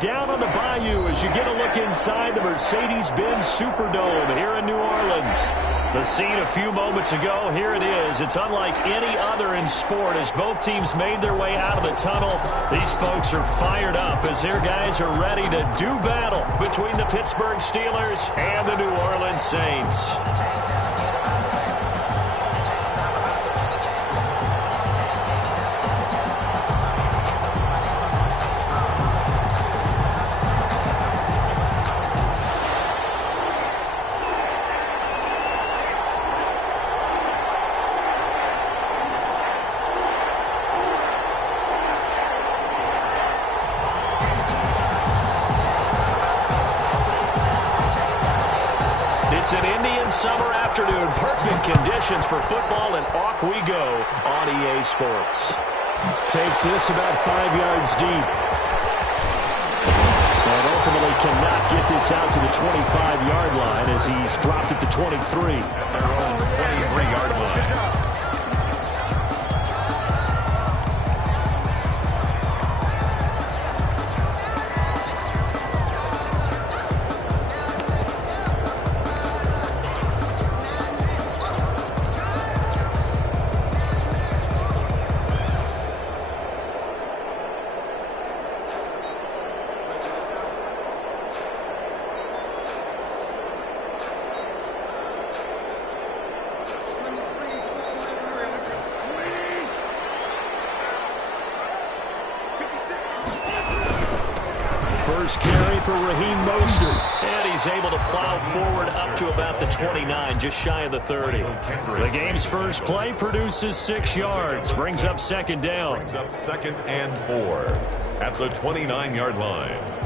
down on the Bayou as you get a look inside the Mercedes-Benz Superdome here in New Orleans. The scene a few moments ago, here it is. It's unlike any other in sport as both teams made their way out of the tunnel. These folks are fired up as their guys are ready to do battle between the Pittsburgh Steelers and the New Orleans Saints. It's an Indian summer afternoon. Perfect conditions for football, and off we go on EA Sports. Takes this about 5 yards deep. And ultimately cannot get this out to the 25-yard line as he's dropped at the 23. At their own 23-yard line. First carry for Raheem Mostert. And he's able to plow forward up to about the 29, just shy of the 30. The game's first play produces 6 yards. Brings up second down. Brings up 2nd and 4 at the 29-yard line.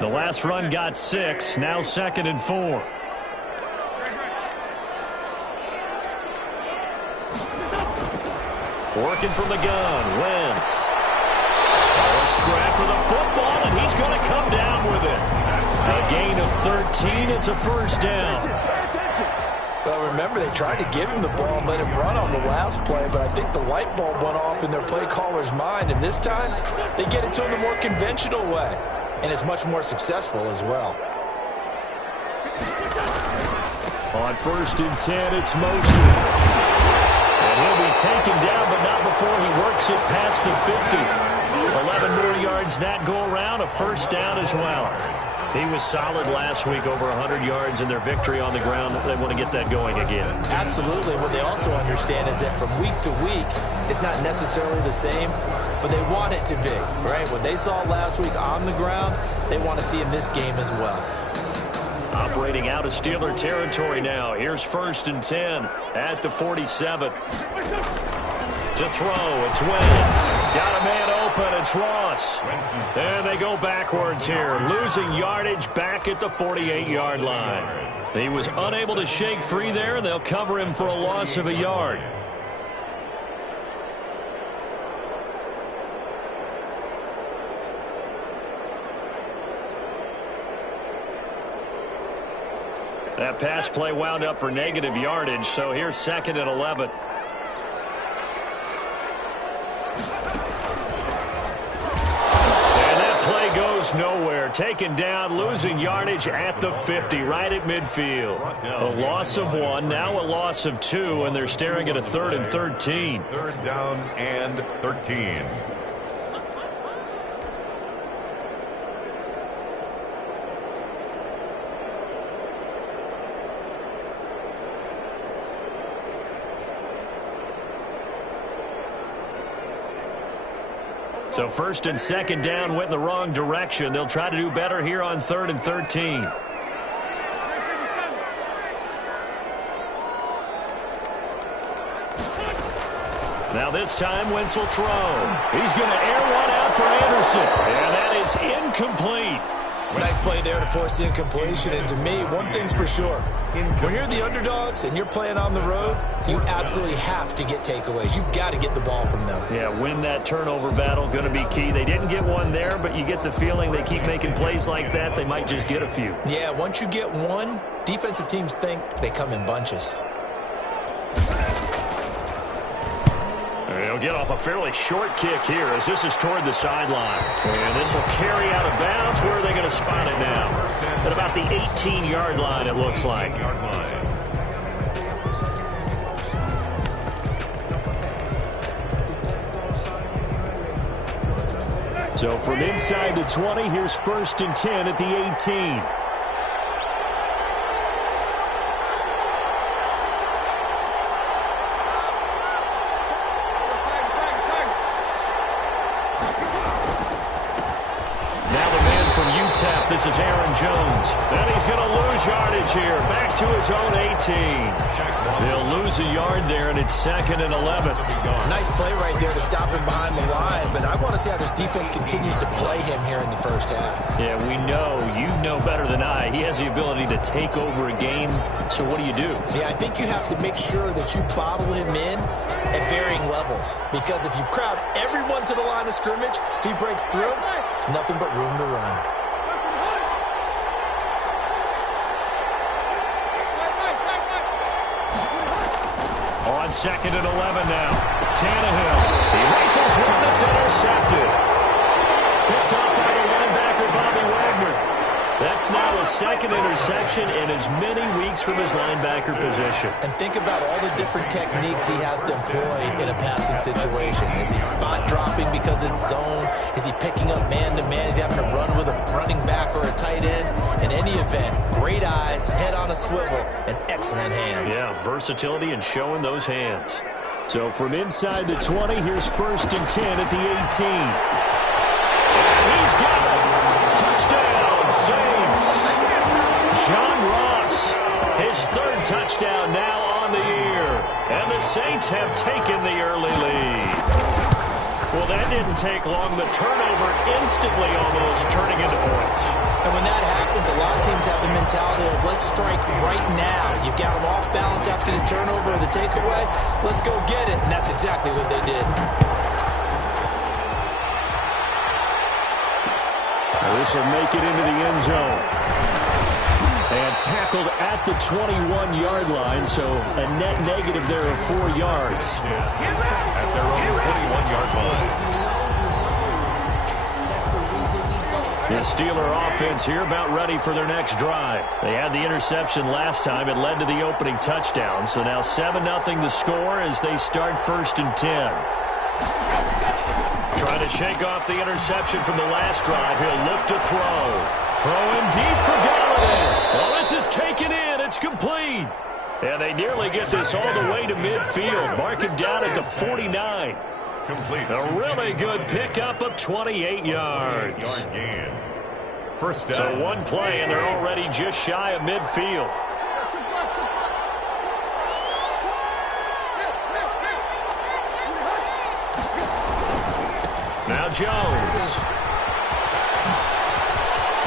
The last run got 6, now 2nd and 4. Working from the gun, Wentz. A scrap for the football, and he's going to come down with it. A gain of 13, it's a first down. Well, remember, they tried to give him the ball and let him run on the last play, but I think the light bulb went off in their play caller's mind, and this time they get it to him the more conventional way. And is much more successful as well. On 1st and 10, it's Mostert. And he'll be taken down, but not before he works it past the 50. 11 more yards that go around, a first down as well. He was solid last week, over 100 yards in their victory on the ground. They want to get that going again. Absolutely. What they also understand is that from week to week, it's not necessarily the same, but they want it to be, right? What they saw last week on the ground, they want to see in this game as well. Operating out of Steeler territory now. Here's 1st and 10 at the 47. To throw, it's Wentz. Got a man open, it's Ross. And they go backwards here, losing yardage back at the 48-yard line. He was unable to shake free there, and they'll cover him for a loss of a yard. That pass play wound up for negative yardage, so here's 2nd and 11. Nowhere, taken down, losing yardage at the 50, right at midfield. A loss of 1, now a loss of 2, and they're staring at a 3rd and 13. 3rd down and 13. So 1st and 2nd down went in the wrong direction. They'll try to do better here on 3rd and 13. Now this time Wentz will throw. He's going to air one out for Anderson. And that is incomplete. Nice play there to force the incompletion. And to me, one thing's for sure. When you're the underdogs and you're playing on the road, you absolutely have to get takeaways. You've got to get the ball from them. Yeah, win that turnover battle, going to be key. They didn't get one there, but you get the feeling they keep making plays like that, they might just get a few. Yeah, once you get one, defensive teams think they come in bunches. They'll get off a fairly short kick here as this is toward the sideline. And this will carry out of bounds. Where are they going to spot it now? At about the 18-yard line, it looks like. So from inside the 20, here's 1st and 10 at the 18. This is Aaron Jones. And he's going to lose yardage here. Back to his own 18. They'll lose a yard there, and it's 2nd and 11. Nice play right there to stop him behind the line, but I want to see how this defense continues to play him here in the first half. Yeah, we know. You know better than I. He has the ability to take over a game, so what do you do? Yeah, I think you have to make sure that you bottle him in at varying levels, because if you crowd everyone to the line of scrimmage, if he breaks through, there's nothing but room to run. On 2nd and 11 now. Tannehill. He rifles one that's intercepted. Picked up by the linebacker, Bobby Wagner. That's now his 2nd interception in as many weeks from his linebacker position. And think about all the different techniques he has to employ in a passing situation. Is he spot dropping because it's zone? Is he picking up man-to-man? Is he having to run with a running back or a tight end? In any event, great eyes, head on a swivel, and excellent hands. Yeah, versatility and showing those hands. So from inside the 20, here's 1st and 10 at the 18. And he's got it. Touchdown, Saints. John Ross, his 3rd touchdown now on the year. And the Saints have taken the early lead. Well, that didn't take long. The turnover instantly almost turning into points. And when that happens, a lot of teams have the mentality of let's strike right now. You've got them off balance after the turnover or the takeaway. Let's go get it. And that's exactly what they did. This will make it into the end zone. And tackled at the 21-yard line, so a net negative there of 4 yards. At their own 21-yard line. The Steeler offense here about ready for their next drive. They had the interception last time. It led to the opening touchdown. So now 7-0 the score as they start 1st and 10. Trying to shake off the interception from the last drive. He'll look to throw. Throwing deep for Galladay. Well, this is taken in. It's complete. And they nearly get this all the way to midfield. Mark him down at the 49. Complete. A really good pickup of 28 yards. Yard gain. First down. So one play, and they're already just shy of midfield. Now Jones.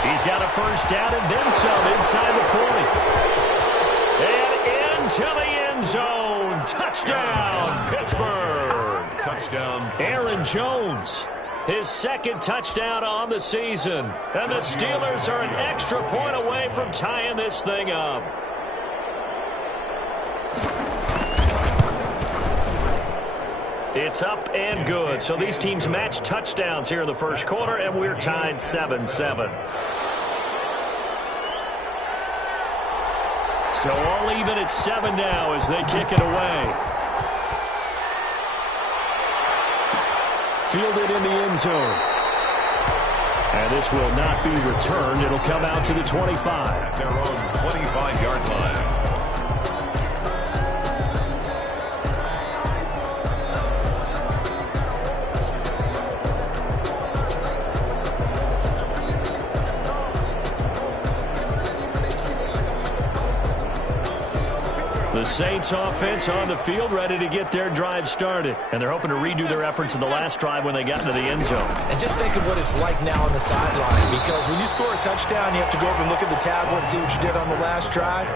He's got a first down and then some inside the 40. And into the end zone. Touchdown, Pittsburgh. Touchdown. Aaron Jones, his 2nd touchdown on the season. And the Steelers are an extra point away from tying this thing up. It's up and good. So these teams match touchdowns here in the first quarter, and we're tied 7-7. So all even at 7 now as they kick it away. Fielded in the end zone. And this will not be returned. It'll come out to the 25. At their own 25-yard line. The Saints offense on the field, ready to get their drive started. And they're hoping to redo their efforts in the last drive when they got into the end zone. And just think of what it's like now on the sideline, because when you score a touchdown, you have to go over and look at the tablet and see what you did on the last drive.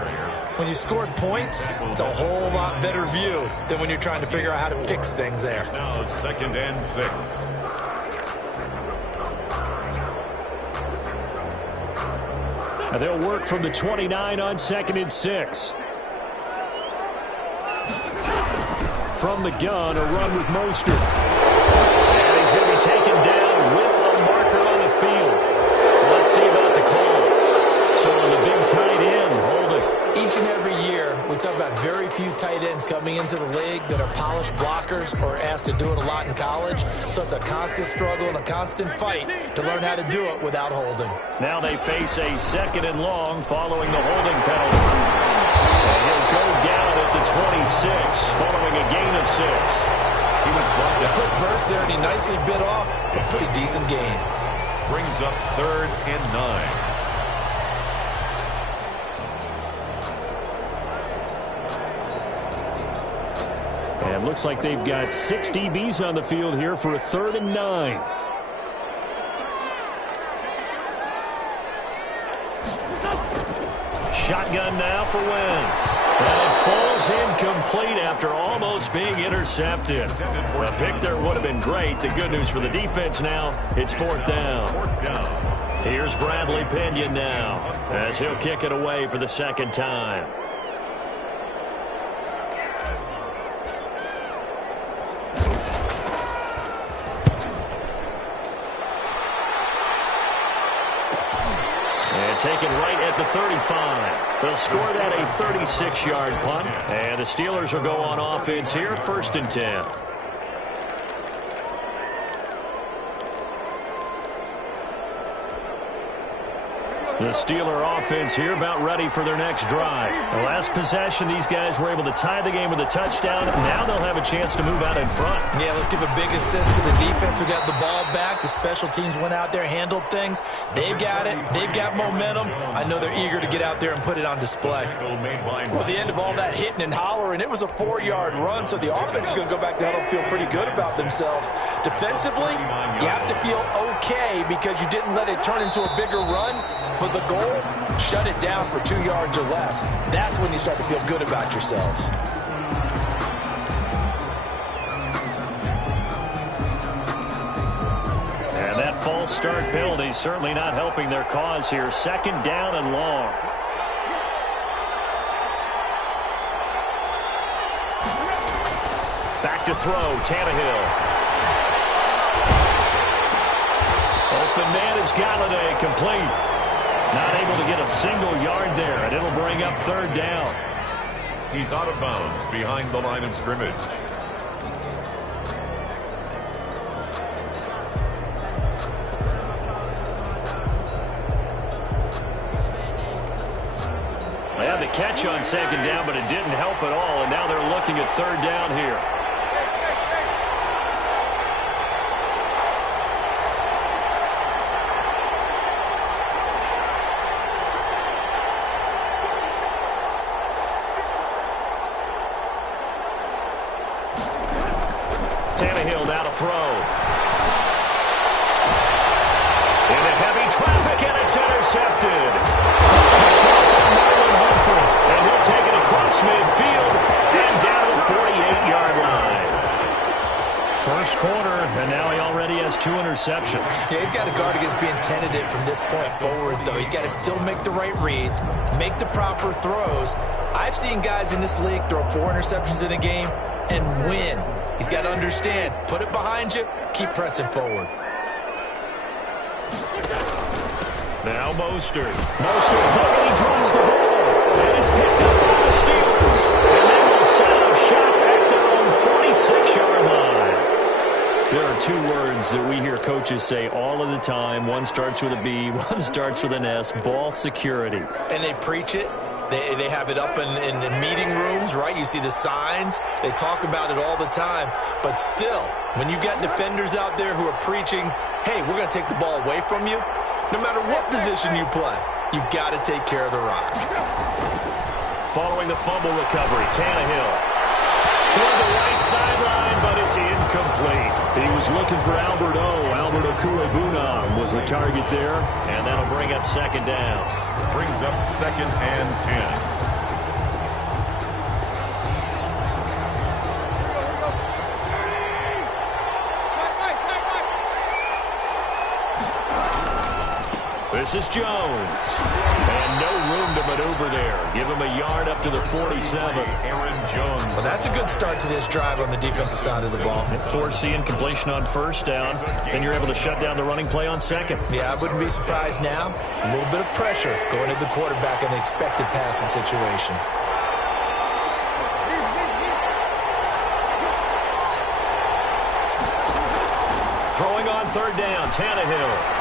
When you scored points, it's a whole lot better view than when you're trying to figure out how to fix things there. Now 2nd and 6. And they'll work from the 29 on 2nd and 6. From the gun, a run with Mostert. And he's going to be taken down with a marker on the field. So let's see about the call. So on the big tight end, holding. Each and every year, we talk about very few tight ends coming into the league that are polished blockers or asked to do it a lot in college. So it's a constant struggle and a constant fight to learn how to do it without holding. Now they face a 2nd and long following the holding penalty. And he'll go down at the 26 following a gain of 6. He was brought down. Quick burst there, and he nicely bit off a pretty decent gain. Brings up 3rd and 9. And looks like they've got 6 DBs on the field here for a 3rd and 9. Shotgun now for Wentz. And it falls incomplete after almost being intercepted. A pick there would have been great. The good news for the defense now, it's 4th down. Here's Bradley Pinion now as he'll kick it away for the 2nd time. Taken right at the 35. They'll score that a 36-yard punt. And the Steelers will go on offense here, 1st and 10. The Steeler offense here about ready for their next drive. The last possession, these guys were able to tie the game with a touchdown. Now they'll have a chance to move out in front. Yeah, let's give a big assist to the defense who got the ball back. The special teams went out there, handled things. They've got it. They've got momentum. I know they're eager to get out there and put it on display. Well, the end of all that hitting and hollering, it was a 4-yard run, so the offense is going to go back to huddle and feel pretty good about themselves. Defensively, you have to feel okay because you didn't let it turn into a bigger run. But the goal, shut it down for 2 yards or less. That's when you start to feel good about yourselves. And that false start penalty certainly not helping their cause here. 2nd down and long. Back to throw, Tannehill. Open man is Galladay, complete. Not able to get a single yard there, and it'll bring up 3rd down. He's out of bounds behind the line of scrimmage. They had the catch on 2nd down, but it didn't help at all, and now they're looking at 3rd down here. Tannehill now to throw. Into heavy traffic, and it's intercepted. Picked off by Marlon Humphrey, and he'll take it across midfield and down to the 48-yard line. First quarter, and now he already has 2 interceptions. Yeah, he's got to guard against being tentative from this point forward, though. He's got to still make the right reads, make the proper throws. I've seen guys in this league throw 4 interceptions in a game and win. He's got to understand, put it behind you, keep pressing forward. Now Mostert. Mostert, he drops the ball. And it's picked up by the Steelers. And they will set up shop at their own 46-yard line. There are 2 words that we hear coaches say all of the time. One starts with a B, one starts with an S, ball security. And they preach it. They have it up in meeting rooms, right? You see the signs. They talk about it all the time. But still, when you've got defenders out there who are preaching, hey, we're going to take the ball away from you, no matter what position you play, you've got to take care of the rock. following the fumble recovery. Tannehill toward the right sideline, but it's incomplete. He was looking for Albert Okuebuna was the target there, and that'll bring up second down. Brings up 2nd and 10. This is Jones. And no room to maneuver there. Give him a yard up to the 47. Aaron Jones. Well, that's a good start to this drive on the defensive side of the ball. Forcing completion on first down. Then you're able to shut down the running play on second. Yeah, I wouldn't be surprised now. A little bit of pressure going at the quarterback in the expected passing situation. Throwing on third down, Tannehill.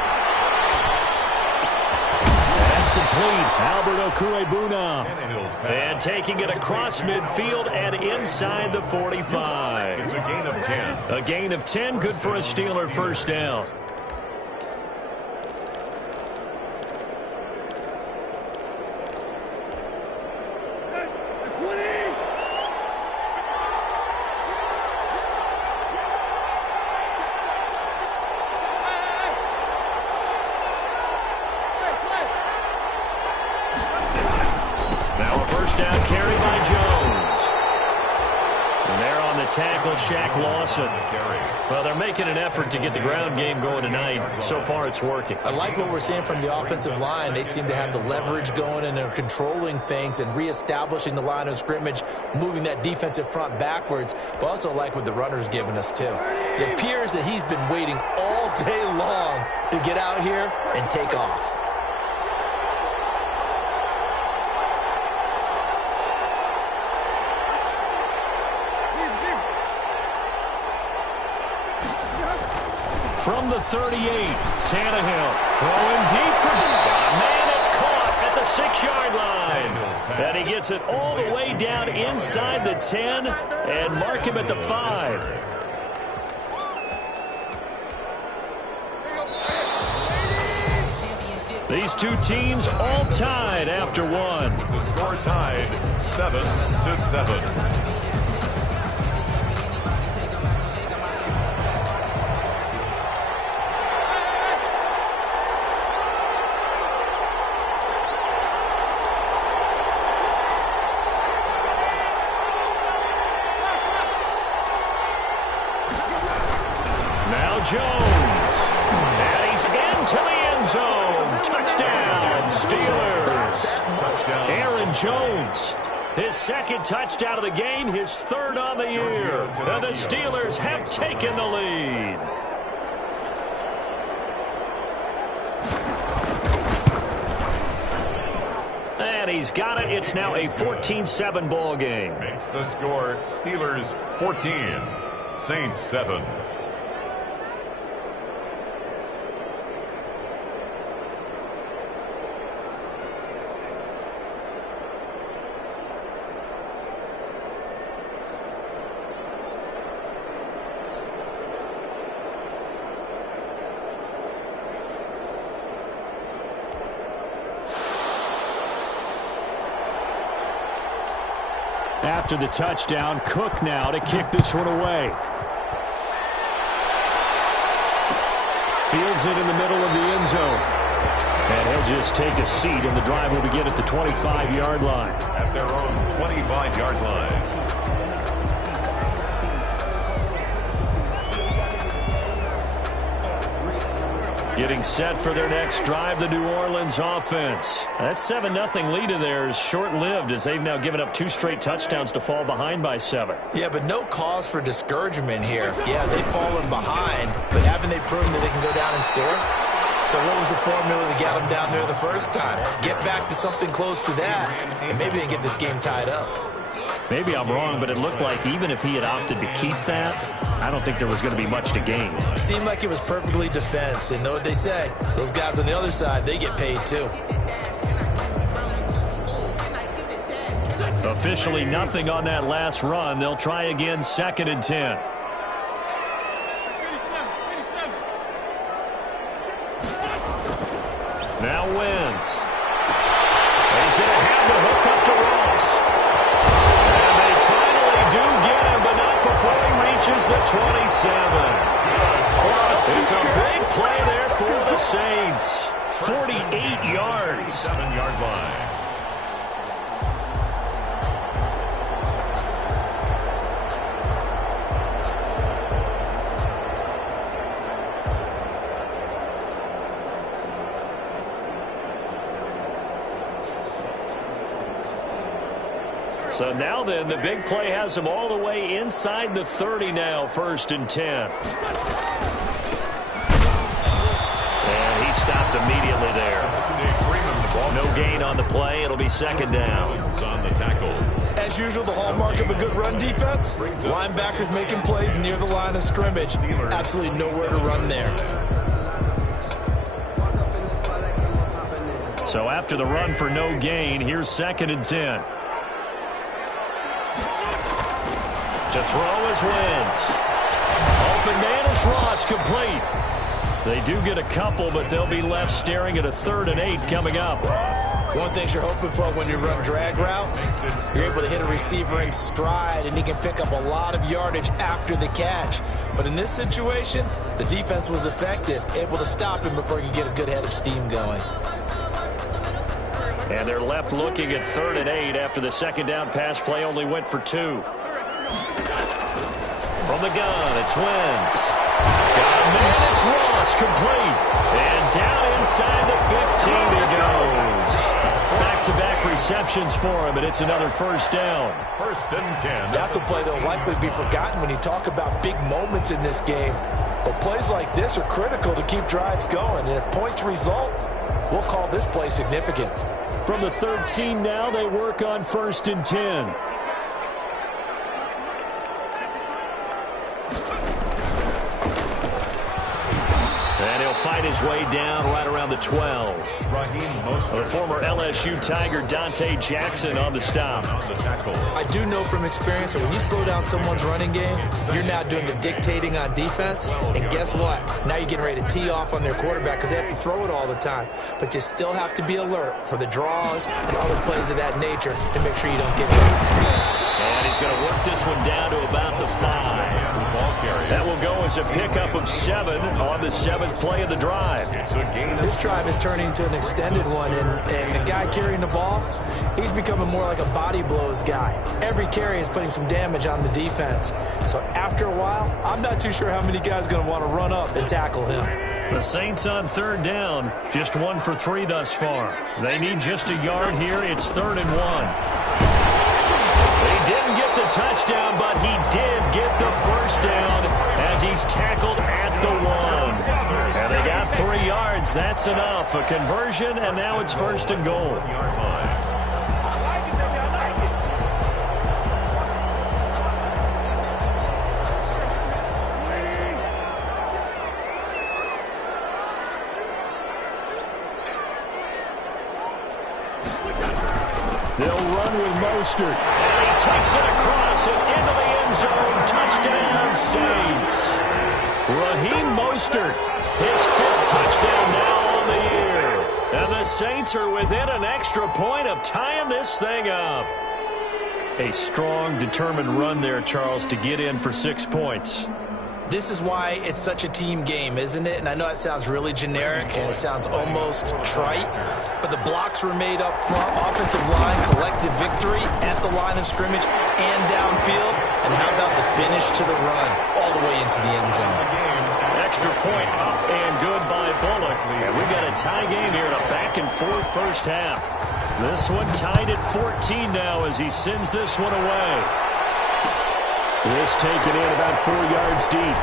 Complete. Albert Okuebuna. And taking it across midfield and inside the 45. It's a gain of 10. A gain of 10, good for a Steeler first down. Tackle Shaq Lawson. Well, they're making an effort to get the ground game going tonight. So far, it's working. I like what we're seeing from the offensive line. They seem to have the leverage going, and they're controlling things and reestablishing the line of scrimmage, moving that defensive front backwards. But also like what the runner's giving us, too. It appears that he's been waiting all day long to get out here and take off. From the 38, Tannehill throwing deep for man, it's caught at the 6-yard line. And he gets it all the way down inside the 10 and mark him at the 5. These two teams all tied after one. With the score tied 7-7. Jones, and he's into the end zone. Touchdown, Steelers. Touchdown. Aaron Jones, his second touchdown of the game, his third on the year. And the Steelers have taken the lead. And he's got it. It's now a 14-7 ball game. Makes the score Steelers 14, Saints 7. After the touchdown, Cook now to kick this one away. Fields it in the middle of the end zone. And he'll just take a seat, and the drive will begin at the 25-yard line. At their own 25-yard line. Getting set for their next drive, the New Orleans offense. That 7-0 lead of theirs short-lived as they've now given up 2 straight touchdowns to fall behind by 7. Yeah, but no cause for discouragement here. Yeah, they've fallen behind, but haven't they proven that they can go down and score? So what was the formula to get them down there the first time? Get back to something close to that, and maybe they can get this game tied up. Maybe I'm wrong, but it looked like even if he had opted to keep that, I don't think there was going to be much to gain. Seemed like it was perfectly defense, and know what they say. Those guys on the other side, they get paid too. Officially nothing on that last run. They'll try again, 2nd and 10. Now Wentz. He's going to have the hook up to Ross. 27. It's a big play there for the Saints. 48 yards. 7-yard line. So now then, the big play has him all the way inside the 30 now, 1st and 10. And he stopped immediately there. No gain on the play. It'll be 2nd down. On the tackle. As usual, the hallmark of a good run defense, linebackers making plays near the line of scrimmage. Absolutely nowhere to run there. So after the run for no gain, here's 2nd and 10. To throw is Wentz. Open man is Ross, complete. They do get a couple, but they'll be left staring at a 3rd and 8 coming up. One thing you're hoping for when you run drag routes, you're able to hit a receiver in stride, and he can pick up a lot of yardage after the catch. But in this situation, the defense was effective, able to stop him before he could get a good head of steam going. And they're left looking at 3rd and 8 after the 2nd down pass play only went for 2. From the gun, it's Wentz. Got a man, it's Ross, complete. And down inside the 15 he goes. Back-to-back receptions for him, and it's another 1st down. 1st and 10. That's a play that will likely be forgotten when you talk about big moments in this game. But plays like this are critical to keep drives going. And if points result, we'll call this play significant. From the 13 now, they work on 1st and 10. And he'll fight his way down right around the 12. The former LSU Tiger Dante Jackson on the stop. I do know from experience that when you slow down someone's running game, you're now doing the dictating on defense. And guess what? Now you're getting ready to tee off on their quarterback because they have to throw it all the time. But you still have to be alert for the draws and other plays of that nature to make sure you don't get hit. And he's going to work this one down to about the 5. That will go as a pickup of 7 on the 7th play of the drive. This drive is turning into an extended one, and the guy carrying the ball, he's becoming more like a body blows guy. Every carry is putting some damage on the defense. So after a while, I'm not too sure how many guys are going to want to run up and tackle him. The Saints on 3rd down, just 1 for 3 thus far. They need just a yard here. It's 3rd and 1. He didn't get the touchdown, but he did get the 1st down as he's tackled at the 1. And they got 3 yards. That's enough. A conversion, and now it's 1st and goal. They'll run with Mostert. And he takes it across and into the end zone. Touchdown, Saints. Raheem Mostert, his 5th touchdown now on the year. And the Saints are within an extra point of tying this thing up. A strong, determined run there, Charles, to get in for 6 points. This is why it's such a team game, isn't it? And I know it sounds really generic and it sounds almost trite, but the blocks were made up front, offensive line, collective victory at the line of scrimmage and downfield. And how about the finish to the run all the way into the end zone? Extra point up and good by Bullock. And we've got a tie game here in a back-and-forth 1st half. This one tied at 14 now as he sends this one away. This taken in about 4 yards deep.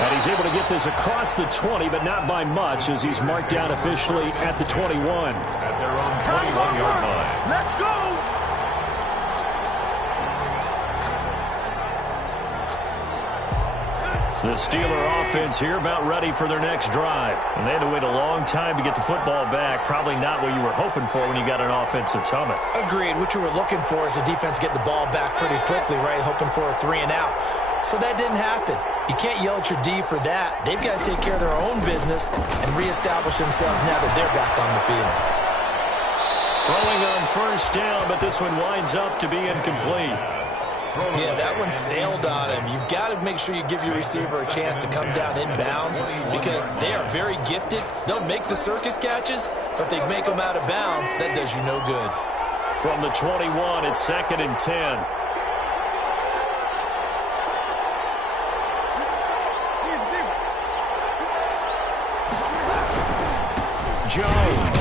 And he's able to get this across the 20, but not by much as he's marked down officially at the 21. At their own 21-yard line. Let's go! The Steeler offense here about ready for their next drive. And they had to wait a long time to get the football back. Probably not what you were hoping for when you got an offense that's humming. Agreed. What you were looking for is the defense get the ball back pretty quickly, right? Hoping for a 3 and out. So that didn't happen. You can't yell at your D for that. They've got to take care of their own business and reestablish themselves now that they're back on the field. Throwing on 1st down, but this one winds up to be incomplete. Yeah, that one sailed on him. You've got to make sure you give your receiver a chance to come down inbounds because they are very gifted. They'll make the circus catches, but they make them out of bounds. That does you no good. From the 21, it's 2nd and 10. Jones.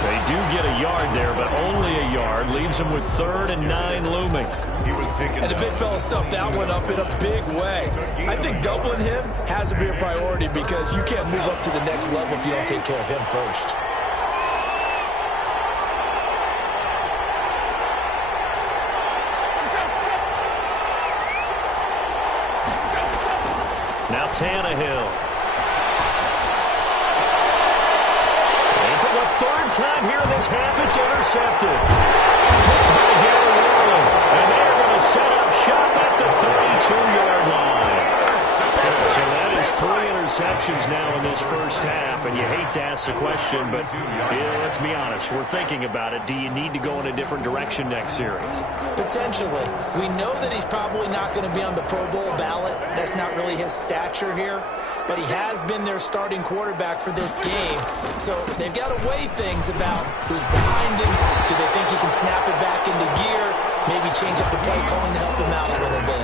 They do get a yard there, but only a yard. Leaves them with 3rd and 9 looming. And the big fella stuffed that one up in a big way. I think doubling him has to be a priority because you can't move up to the next level if you don't take care of him first. Now Tannehill. Third time here in this half, it's intercepted. Picked by Darren Warren, and they're going to set up shop at the 32-yard line. So that is 3 interceptions now in this first half, and you hate to ask the question, but yeah, let's be honest, we're thinking about it. Do you need to go in a different direction next series? Potentially. We know that he's probably not going to be on the Pro Bowl ballot. That's not really his stature here. But he has been their starting quarterback for this game. So they've got to weigh things about who's behind him. Do they think he can snap it back into gear? Maybe change up the play calling to help him out a little bit.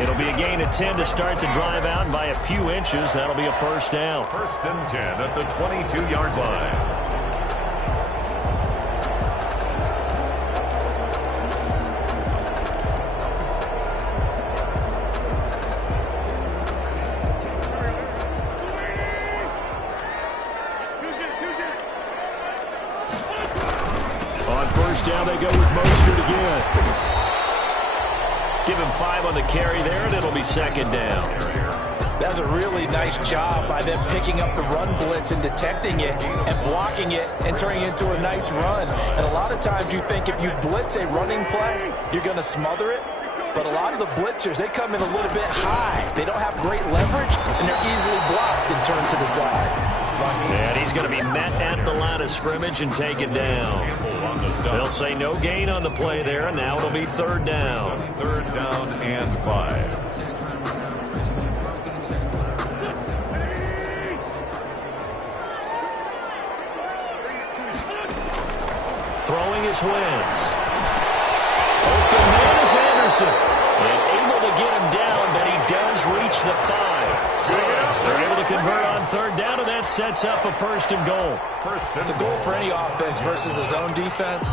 It'll be a gain of 10 to start the drive out, and by a few inches, that'll be a first down. 1st and 10 at the 22-yard line. Down they go with Mostert again. Give him 5 on the carry there, and it'll be 2nd down. That's a really nice job by them picking up the run blitz and detecting it and blocking it and turning it into a nice run. And a lot of times you think if you blitz a running play, you're going to smother it. But a lot of the blitzers, they come in a little bit high. They don't have great leverage, and they're easily blocked and turned to the side. And he's going to be met at the line of scrimmage and taken down. They'll say no gain on the play there, and now it'll be 3rd down. 3rd down and 5. Throwing is Wentz. Open man is Anderson. And able to get him down, but he does reach the 5. They're able to convert on 3rd down, and that sets up a 1st and goal. The goal for any offense versus his own defense,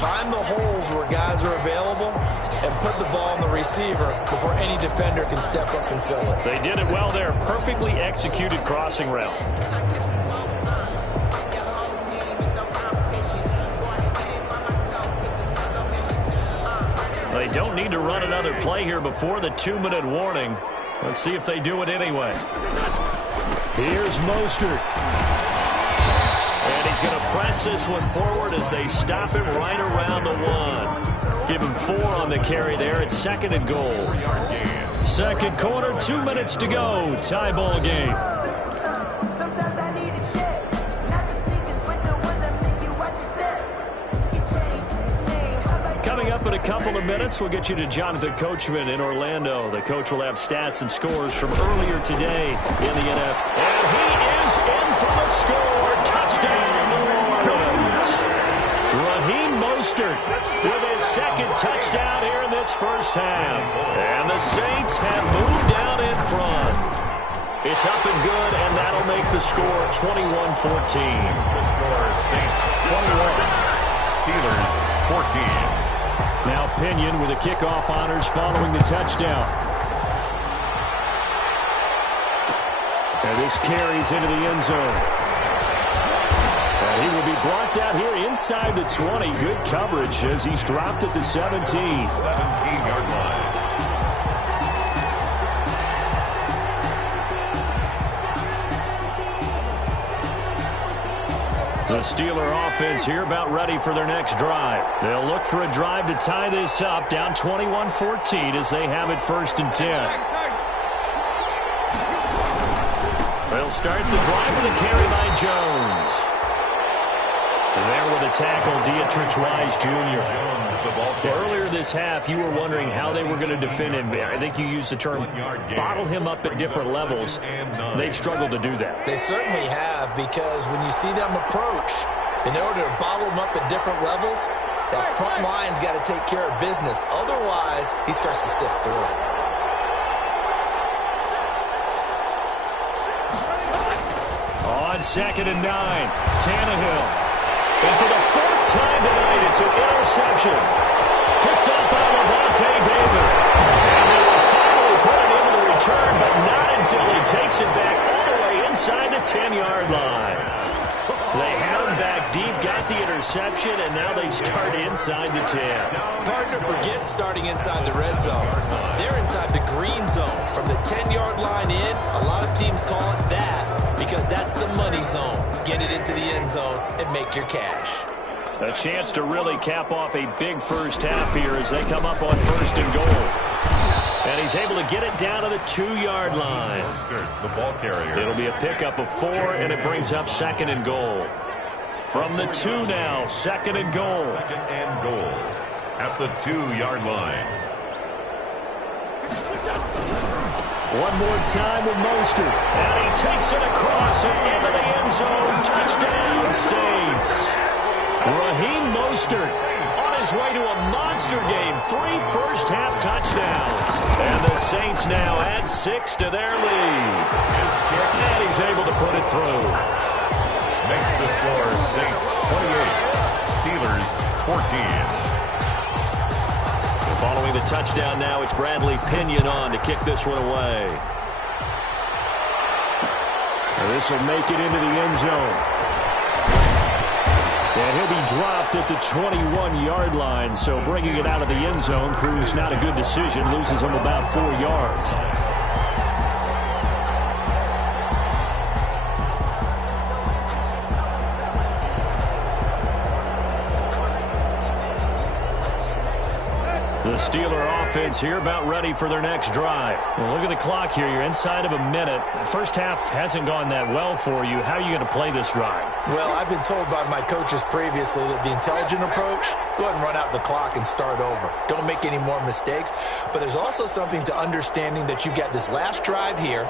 find the holes where guys are available and put the ball on the receiver before any defender can step up and fill it. They did it well there. Perfectly executed crossing route. They don't need to run another play here before the 2-minute warning. Let's see if they do it anyway. Here's Mostert. And he's going to press this one forward as they stop him right around the 1. Give him 4 on the carry there at 2nd and goal. 2nd quarter, 2 minutes to go. Tie ball game. Coming up in a couple of minutes, we'll get you to Jonathan Coachman in Orlando. The coach will have stats and scores from earlier today in the NFL. And he is in for the score. Touchdown, New Orleans. Raheem Mostert with his 2nd touchdown here in this first half. And the Saints have moved down in front. It's up and good, and that'll make the score 21-14. The score, Saints 21, Steelers 14. Now Pinion with the kickoff honors following the touchdown. And this carries into the end zone. And he will be blocked out here inside the 20. Good coverage as he's dropped at the 17. 17-yard line. The Steeler offense here about ready for their next drive. They'll look for a drive to tie this up, down 21-14 as they have it 1st and 10. They'll start the drive with a carry by Jones. There with a tackle, Dietrich Jr. Earlier this half, you were wondering how they were going to defend him. I think you used the term bottle him up at different levels. They've struggled to do that. They certainly have, because when you see them approach, in order to bottle him up at different levels, that front line's got to take care of business. Otherwise, he starts to sip through. On 2nd and 9, Tannehill. And for the 4th time tonight, it's an interception. Picked up by Levante David. And they will finally put it into the return, but not until he takes it back all the way inside the 10-yard line. They had him back deep, got the interception, and now they start inside the 10. Partner forgets starting inside the red zone. They're inside the green zone. From the 10-yard line in, a lot of teams call it that, because that's the money zone. Get it into the end zone and make your cash. A chance to really cap off a big first half here as they come up on 1st and goal. And he's able to get it down to the 2-yard line. The ball carrier. It'll be a pickup of 4, and it brings up 2nd and goal. From the 2 now, 2nd and goal. 2nd and goal at the 2-yard line. One more time with Mostert. And he takes it across and into the end zone. Touchdown, Saints. Raheem Mostert on his way to a monster game. 3 first-half touchdowns. And the Saints now add 6 to their lead. And he's able to put it through. Makes the score Saints 28, Steelers 14. Following the touchdown now, it's Bradley Pinion on to kick this one away. This will make it into the end zone. And he'll be dropped at the 21-yard line, so bringing it out of the end zone proves not a good decision. Loses him about 4 yards. The Steeler offense here about ready for their next drive. Well, look at the clock here. You're inside of a minute. The first half hasn't gone that well for you. How are you going to play this drive? Well, I've been told by my coaches previously that the intelligent approach, go ahead and run out the clock and start over. Don't make any more mistakes. But there's also something to understanding that you got this last drive here.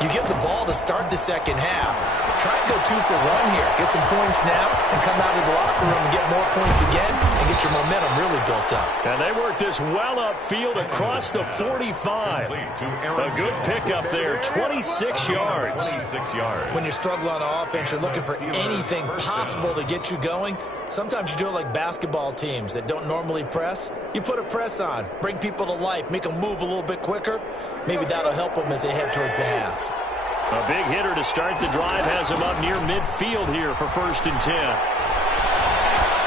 You get the ball to start the second half. Try and go 2 for 1 here. Get some points now and come out of the locker room and get more points again and get your momentum really built up. And they work this well upfield across the 45. A good pickup there, 26 yards. 26 yards. When you struggle on offense, you're looking for anything possible to get you going. Sometimes you do it like basketball teams that don't normally press. You put a press on, bring people to life, make them move a little bit quicker. Maybe that'll help them as they head towards the half. A big hitter to start the drive has him up near midfield here for 1st and 10.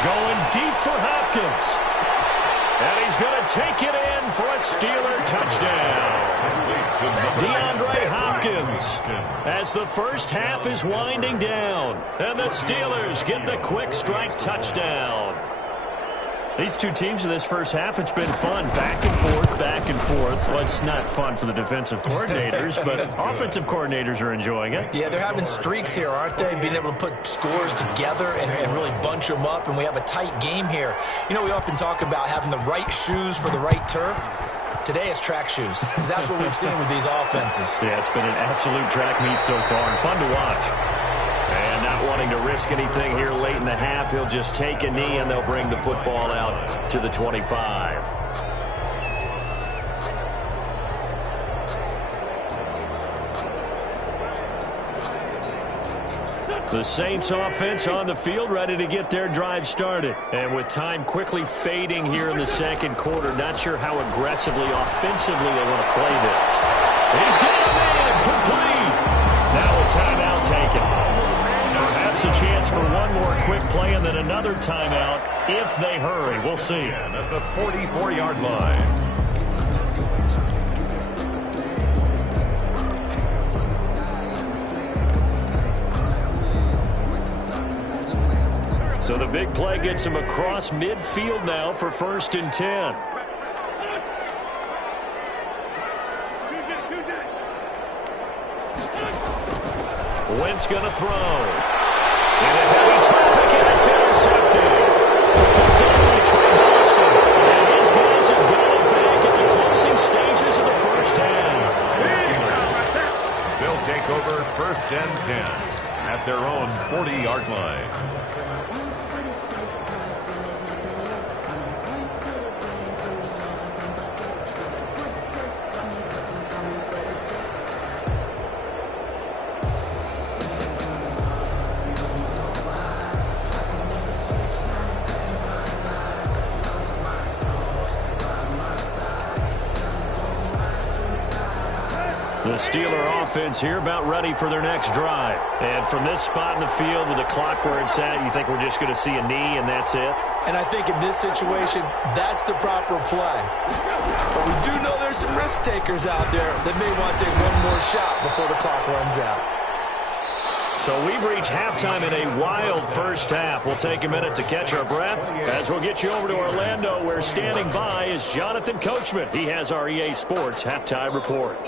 Going deep for Hopkins. And he's going to take it in for a Steeler touchdown. DeAndre Hopkins as the first half is winding down. And the Steelers get the quick strike touchdown. These two teams in this first half, it's been fun. Back and forth, back and forth. Well, it's not fun for the defensive coordinators, but offensive coordinators are enjoying it. Yeah, they're having streaks here, aren't they? Being able to put scores together and really bunch them up, and we have a tight game here. You know, we often talk about having the right shoes for the right turf. Today it's track shoes. That's what we've seen with these offenses. Yeah, it's been an absolute track meet so far, and fun to watch. And not wanting to risk anything here late in the half, he'll just take a knee, and they'll bring the football out to the 25. The Saints offense on the field, ready to get their drive started. And with time quickly fading here in the second quarter, not sure how aggressively, offensively they want to play this. He's got a man complete. Now a timeout taken. Perhaps a chance for one more quick play and then another timeout if they hurry. We'll see. At the 44-yard line. So the big play gets him across midfield now for 1st and 10. Wentz going to throw. Into heavy traffic, and it's 3-yard line. The Steeler offense here about ready for their next drive. And from this spot in the field with the clock where it's at, you think we're just going to see a knee and that's it? And I think in this situation, that's the proper play. But we do know there's some risk takers out there that may want to take one more shot before the clock runs out. So we've reached halftime in a wild first half. We'll take a minute to catch our breath as we'll get you over to Orlando, where standing by is Jonathan Coachman. He has our EA Sports halftime report.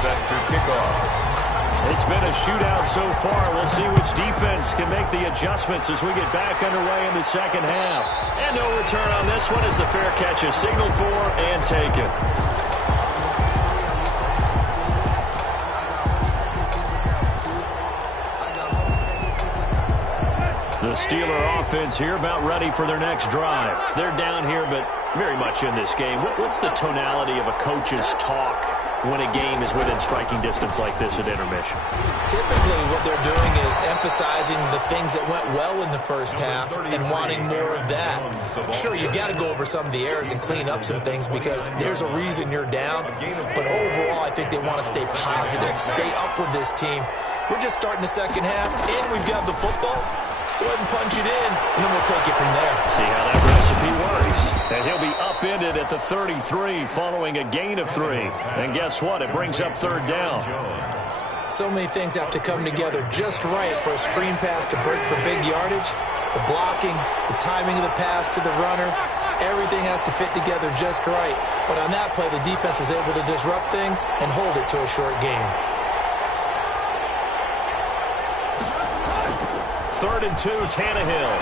Set to kick off. It's been a shootout so far. We'll see which defense can make the adjustments as we get back underway in the second half. And no return on this one as the fair catch is signaled for and taken. The Steeler offense here about ready for their next drive. They're down here, but very much in this game. What's the tonality of a coach's talk when a game is within striking distance like this at intermission? Typically what they're doing is emphasizing the things that went well in the first half and wanting more of that. Sure, you've got to go over some of the errors and clean up some things because there's a reason you're down. But overall, I think they want to stay positive, stay up with this team. We're just starting the second half, and we've got the football. Let's go ahead and punch it in, and then we'll take it from there. See how that recipe works. And he'll be upended at the 33 following a gain of 3. And guess what? It brings up third down. So many things have to come together just right for a screen pass to break for big yardage. The blocking, the timing of the pass to the runner, everything has to fit together just right. But on that play, the defense was able to disrupt things and hold it to a short game. 3rd and 2, Tannehill.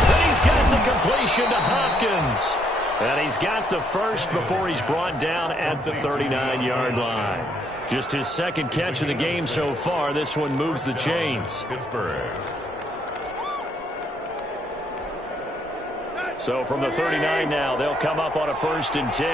And he's got the completion to Hopkins. And he's got the first before he's brought down at the 39-yard line. Just his second catch of the game so far. This one moves the chains. Pittsburgh. So from the 39 now, they'll come up on a 1st and 10.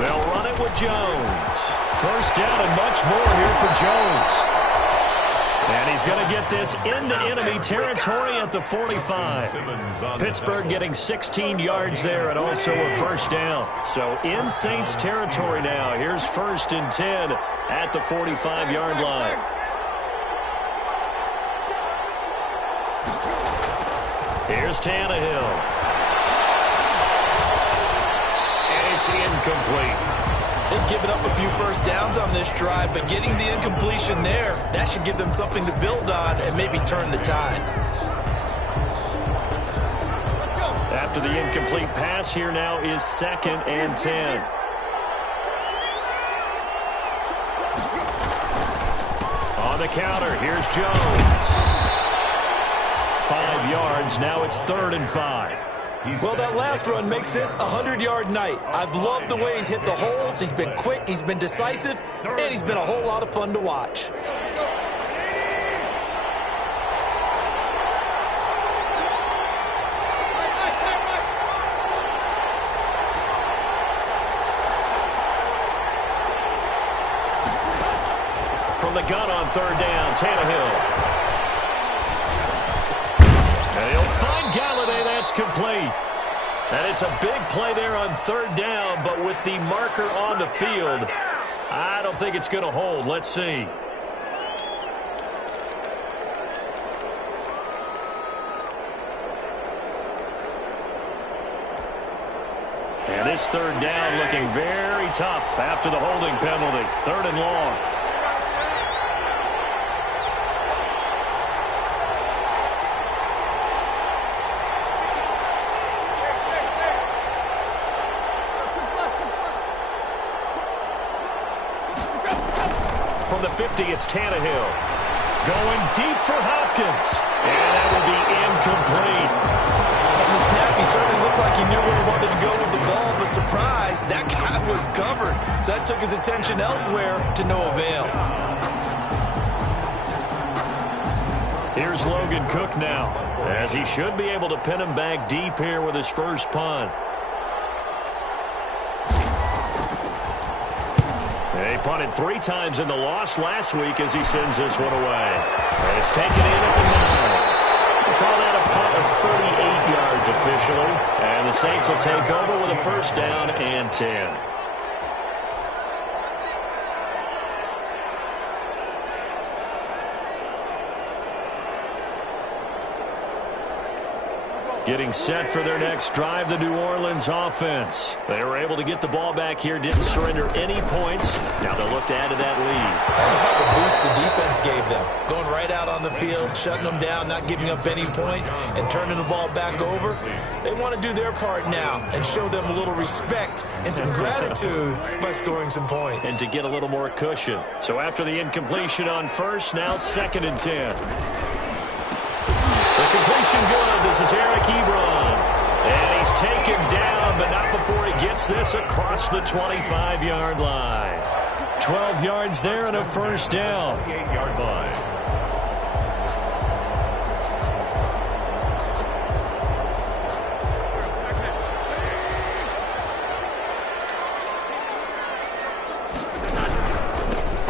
They'll run it with Jones. 1st down and much more here for Jones. And he's going to get this into enemy territory at the 45. Pittsburgh getting 16 yards there and also a 1st down. So in Saints territory now. Here's 1st and 10 at the 45-yard line. Here's Tannehill. And it's incomplete. They've given up a few 1st downs on this drive, but getting the incompletion there, that should give them something to build on and maybe turn the tide. After the incomplete pass, here now is 2nd and 10. On the counter, here's Jones. 5 yards, now it's 3rd and 5. Well, that last run makes this a 100-yard night. I've loved the way he's hit the holes. He's been quick, he's been decisive, and he's been a whole lot of fun to watch. From the gun on 3rd down, Tannehill. And he'll find Galladay. That's complete. And it's a big play there on 3rd down, but with the marker on the field, I don't think it's going to hold. Let's see. And this 3rd down looking very tough after the holding penalty. 3rd and long. From the 50, it's Tannehill. Going deep for Hopkins. And that will be incomplete. From the snap, he certainly looked like he knew where he wanted to go with the ball, but surprise, that guy was covered. So that took his attention elsewhere to no avail. Here's Logan Cook now, as he should be able to pin him back deep here with his first punt. He punted 3 times in the loss last week as he sends this one away. And it's taken in at the 9. We'll call that a punt of 38 yards officially. And the Saints will take over with a first down and 10. Getting set for their next drive, the New Orleans offense. They were able to get the ball back here, didn't surrender any points. Now they'll look to add to that lead. How about the boost the defense gave them? Going right out on the field, shutting them down, not giving up any points, and turning the ball back over. They want to do their part now and show them a little respect and some gratitude by scoring some points. And to get a little more cushion. So after the incompletion on first, now 2nd and 10. The completion good. This is Eric Ebron. And he's taken down, but not before he gets this across the 25-yard line. 12 yards there and a first down. 8-yard line.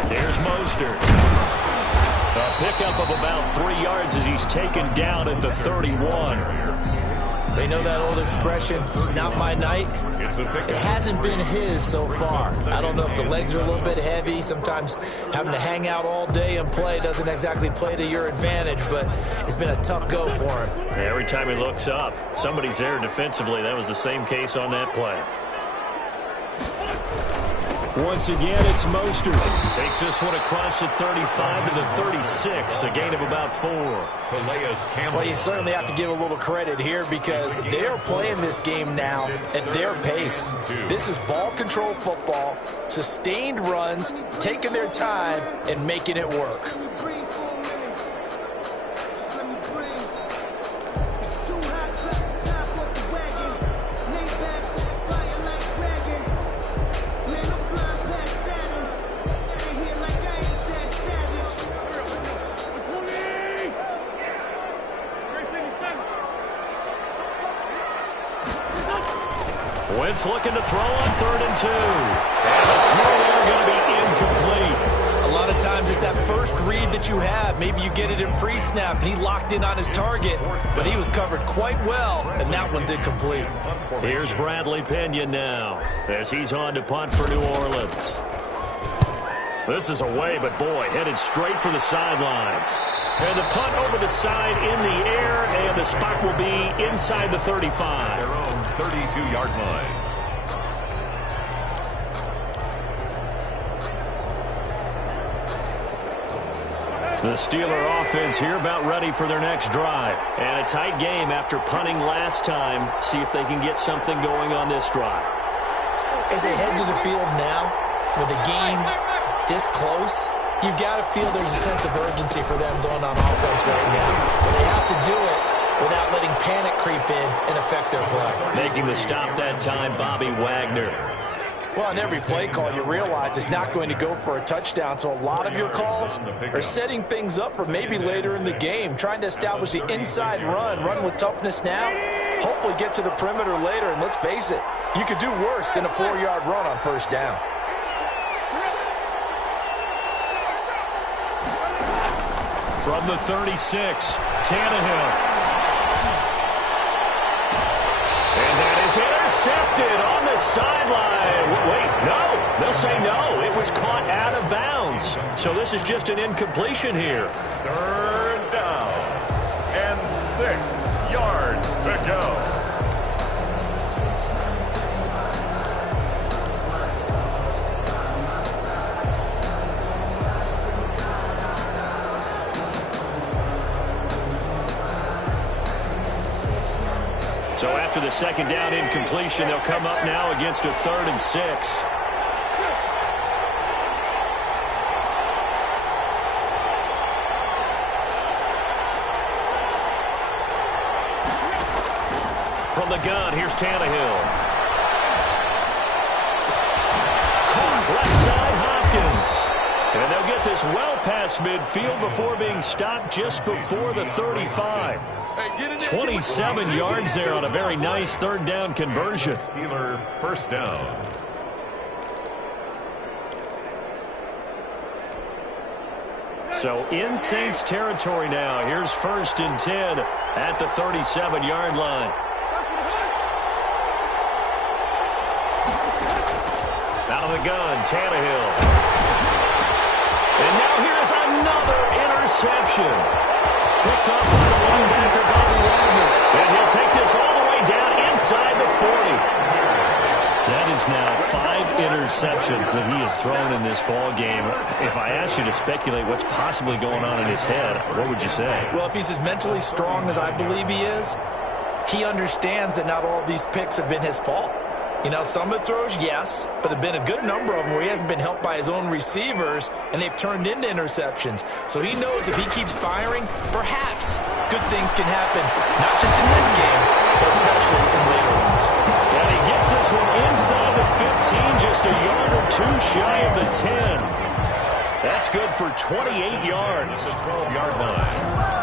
There's Mostert. A pickup of about 3 yards as he's taken down at the 31. They know that old expression, it's not my night. It hasn't been his so far. I don't know if the legs are a little bit heavy. Sometimes having to hang out all day and play doesn't exactly play to your advantage, but it's been a tough go for him. Every time he looks up, somebody's there defensively. That was the same case on that play. Once again, it's Mostert. Takes this one across the 35 to the 36, a gain of about 4. Well, you certainly have to give a little credit here because they're playing this game now at their pace. This is ball control football, sustained runs, taking their time, and making it work. Wentz looking to throw on 3rd and 2. And the throw there going to be incomplete. A lot of times it's that first read that you have. Maybe you get it in pre-snap, and he locked in on his target, but he was covered quite well, and that one's incomplete. Here's Bradley Pena now as he's on to punt for New Orleans. This is away, but boy, headed straight for the sidelines. And the punt over the side in the air, and the spot will be inside the 35. Their own 32-yard line. The Steeler offense here about ready for their next drive. And a tight game after punting last time. See if they can get something going on this drive. As they head to the field now, with the game this close, you've got to feel there's a sense of urgency for them going on offense right now. But they have to do it without letting panic creep in and affect their play. Making the stop that time, Bobby Wagner. Well, on every play call, you realize it's not going to go for a touchdown, so a lot of your calls are setting things up for maybe later in the game, trying to establish the inside run with toughness now, hopefully get to the perimeter later, and let's face it, you could do worse than a 4-yard run on first down. From the 36, Tannehill. And that is intercepted on the sideline. Wait, no. They'll say no. It was caught out of bounds. So this is just an incompletion here. 3rd down and 6 yards to go. So after the 2nd down incompletion, they'll come up now against a 3rd and 6. from the gun. Here's Tannehill. Caught left side, Hopkins. And they'll get this well past midfield before being stopped just before the 35. 27 yards there on a very nice third down conversion. Steeler first down. So in Saints territory now. Here's 1st and 10 at the 37-yard line. Out of the gun, Tannehill. And now here's another interception. Picked up by the linebacker, Bobby Wagner. And he'll take this all the way down inside the 40. That is now 5 interceptions that he has thrown in this ball game. If I asked you to speculate what's possibly going on in his head, what would you say? Well, if he's as mentally strong as I believe he is, he understands that not all of these picks have been his fault. You know, some of the throws, yes, but there have been a good number of them where he hasn't been helped by his own receivers, and they've turned into interceptions. So he knows if he keeps firing, perhaps good things can happen, not just in this game, but especially in later ones. And he gets this one inside the 15, just a yard or two shy of the 10. That's good for 28 yards. The 12-yard line.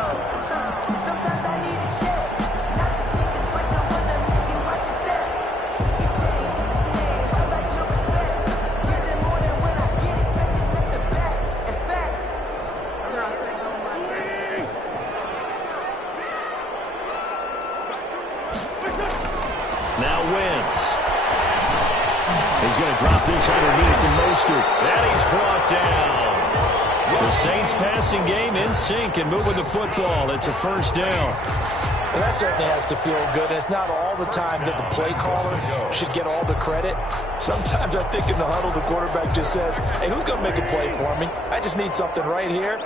Now Wentz. He's going to drop this underneath to Mostert. And he's brought down. The Saints passing game in sync and moving the football. It's a first down. Well, that certainly has to feel good. And it's not all the time that the play caller should get all the credit. Sometimes I think in the huddle, the quarterback just says, hey, who's going to make a play for me? I just need something right here.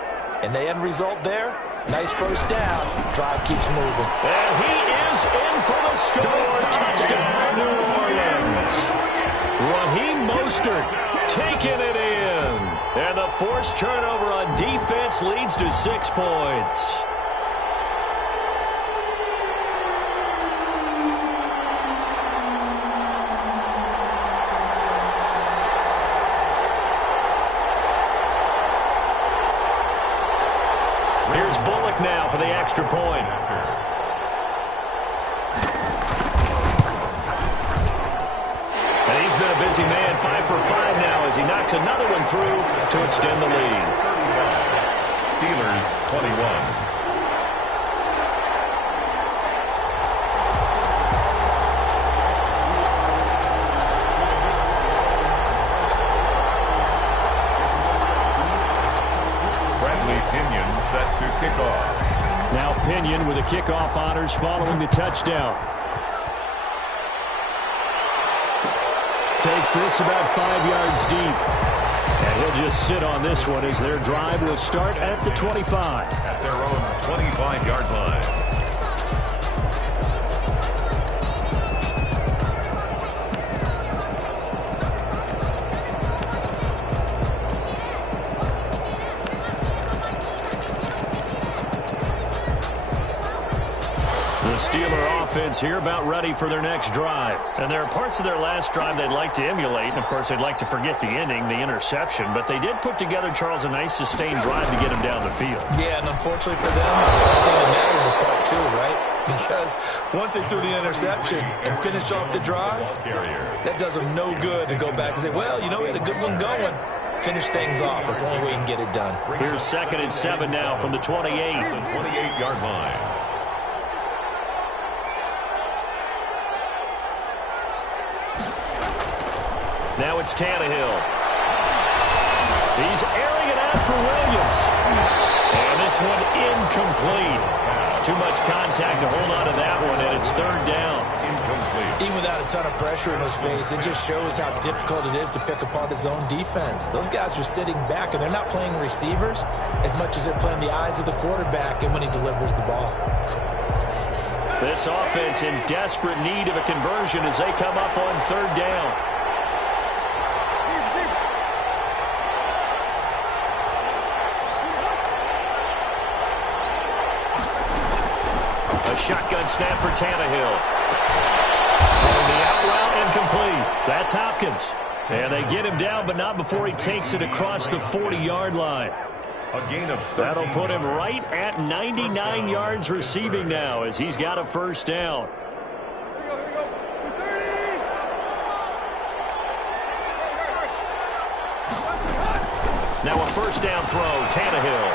And the end result there, nice first down. Drive keeps moving. And he is in for the score. Touchdown, New Orleans. Raheem Mostert taking it in. And the forced turnover on defense leads to 6 points. Here's Bullock now for the extra point. And he's been a busy man, 5 for 5 now as he knocks another one through to extend the lead. Steelers 21. Set to kick off. Now Pinion with the kickoff honors following the touchdown. Takes this about 5 yards deep. And he'll just sit on this one as their drive will start at the 25. At their own 25-yard line. Steeler offense here about ready for their next drive. And there are parts of their last drive they'd like to emulate. And, of course, they'd like to forget the ending, the interception. But they did put together, Charles, a nice sustained drive to get him down the field. Yeah, and unfortunately for them, the only thing that matters is part 2, right? Because once they threw the interception and finished off the drive, that does them no good to go back and say, well, you know, we had a good one going. Finish things off. That's the only way you can get it done. Here's 2nd and 7 now from the 28. The 28-yard line. Now it's Tannehill. He's airing it out for Williams. And this one incomplete. Too much contact to hold on to that one, and it's 3rd down. Incomplete. Even without a ton of pressure in his face, it just shows how difficult it is to pick apart his own defense. Those guys are sitting back, and they're not playing receivers as much as they're playing the eyes of the quarterback and when he delivers the ball. This offense in desperate need of a conversion as they come up on 3rd down. A shotgun snap for Tannehill. Throwing the out route incomplete. That's Hopkins. And they get him down, but not before he takes it across the 40-yard line. A gain of 13. That'll put him right at 99 yards receiving now as he's got a first down. Now a first down throw, Tannehill.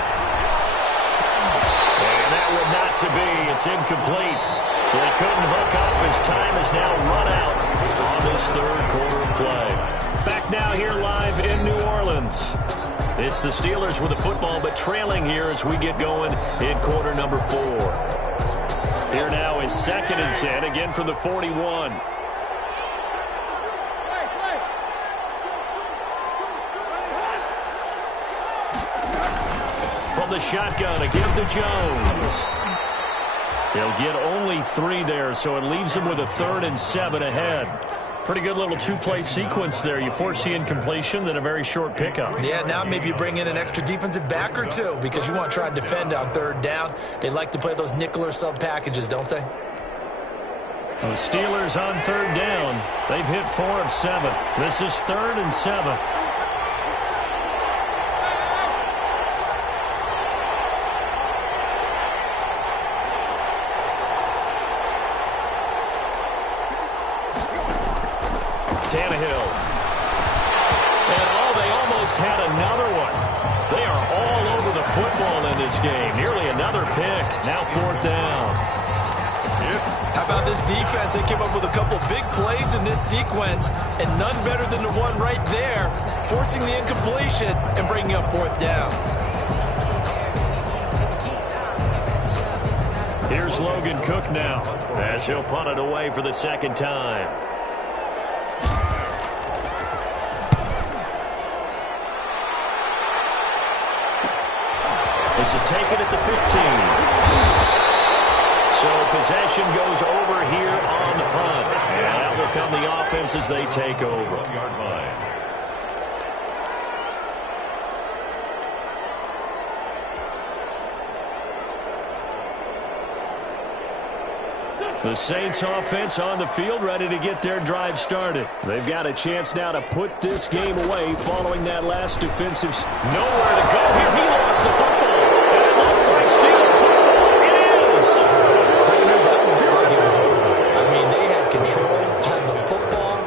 And that would not to be. It's incomplete. So they couldn't hook up. His time is now run out on this third quarter of play. Back now here live in New Orleans. It's the Steelers with the football, but trailing here as we get going in quarter number 4. Here now is 2nd and 10, again from the 41. From the shotgun, a give to Jones. He'll get only 3 there, so it leaves him with a 3rd and 7 ahead. Pretty good little 2-play sequence there. You force the incompletion, then a very short pickup. Yeah, now maybe you bring in an extra defensive back or 2 because you want to try and defend on 3rd down. They like to play those nickel or sub packages, don't they? The Steelers on 3rd down. They've hit 4 of 7. This is 3rd and 7. Tannehill. And they almost had another one. They are all over the football in this game. Nearly another pick. Now 4th down. How about this defense? They came up with a couple big plays in this sequence, and none better than the one right there, forcing the incompletion and bringing up 4th down. Here's Logan Cook now as he'll punt it away for the 2nd time. This is taken at the 15. So possession goes over here on the punt. And out will come the offense as they take over. The Saints offense on the field, ready to get their drive started. They've got a chance now to put this game away following that last defensive. Nowhere to go here. He lost the football. And it looks like stealing football. It is. I knew that would look like it was over. I mean, they had control, had the football,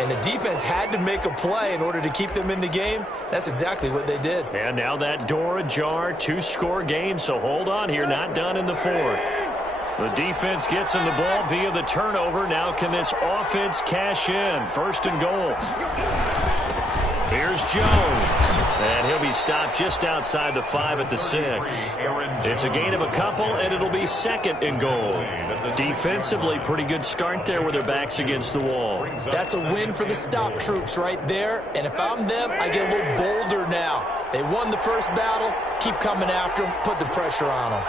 and the defense had to make a play in order to keep them in the game. That's exactly what they did. And now that door ajar, 2-score game, so hold on here, not done in the 4th. The defense gets him the ball via the turnover. Now can this offense cash in? 1st and goal. Here's Jones. And he'll be stopped just outside the 5 at the 6. It's a gain of a couple, and it'll be 2nd and goal. Defensively, pretty good start there with their backs against the wall. That's a win for the stop troops right there. And if I'm them, I get a little bolder now. They won the first battle. Keep coming after them. Put the pressure on them.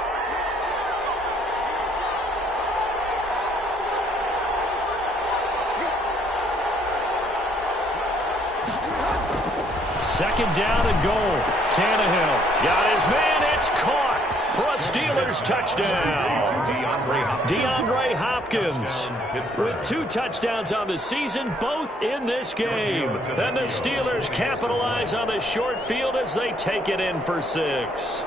Second down and goal. Tannehill got his man. It's caught for a Steelers touchdown. DeAndre Hopkins with 2 touchdowns on the season, both in this game. And the Steelers capitalize on the short field as they take it in for 6.